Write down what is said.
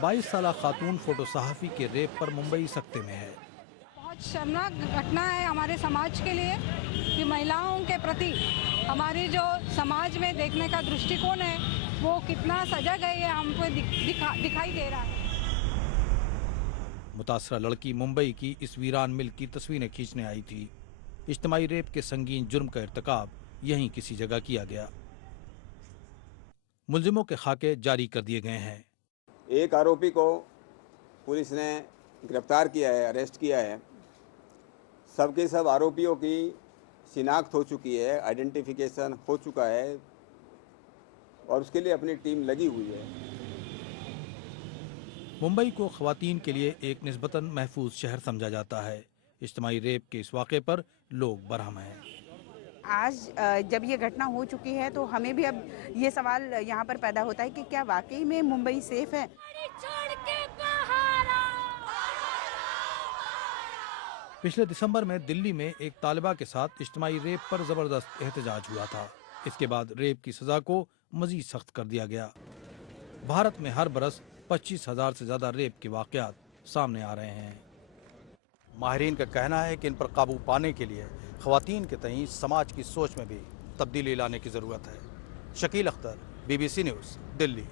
22 साला खातून फोटो सहाफ़ी के रेप पर मुंबई सख्ते में है। बहुत शर्मनाक घटना है हमारे समाज के लिए कि महिलाओं के प्रति हमारी जो समाज में देखने का दृष्टिकोण है वो कितना सजग है, ये हमको दिखाई दे रहा है। मुतासरा लड़की मुंबई की इस वीरान मिल की तस्वीरें खींचने आई थी। इज्तिमाई रेप के संगीन जुर्म का इर्तिकाब यहीं किसी जगह किया गया। मुल्जिमों के खाके जारी कर दिए गए हैं। एक आरोपी को पुलिस ने गिरफ्तार किया है, अरेस्ट किया है। सबके सब आरोपियों की शिनाख्त हो चुकी है, आइडेंटिफिकेशन हो चुका है और उसके लिए अपनी टीम लगी हुई है। मुंबई को ख्वातीन के लिए एक निस्बतन महफूज शहर समझा जाता है। इज्तिमाई रेप के इस वाक़े पर लोग बरहम हैं। आज जब ये घटना हो चुकी है तो हमें भी अब ये सवाल यहाँ पर पैदा होता है कि क्या वाकई में मुंबई सेफ है। पिछले दिसंबर में दिल्ली में एक तालिबा के साथ इज्तिमाई रेप पर जबरदस्त एहतजाज हुआ था। इसके बाद रेप की सजा को मजीद सख्त कर दिया गया। भारत में हर बरस 25,000 से ज्यादा रेप के वाकयात सामने आ रहे हैं। माहिरीन का कहना है कि इन पर काबू पाने के लिए ख्वातीन के तईं समाज की सोच में भी तब्दीली लाने की जरूरत है। Shakeel Akhtar, BBC news, Delhi.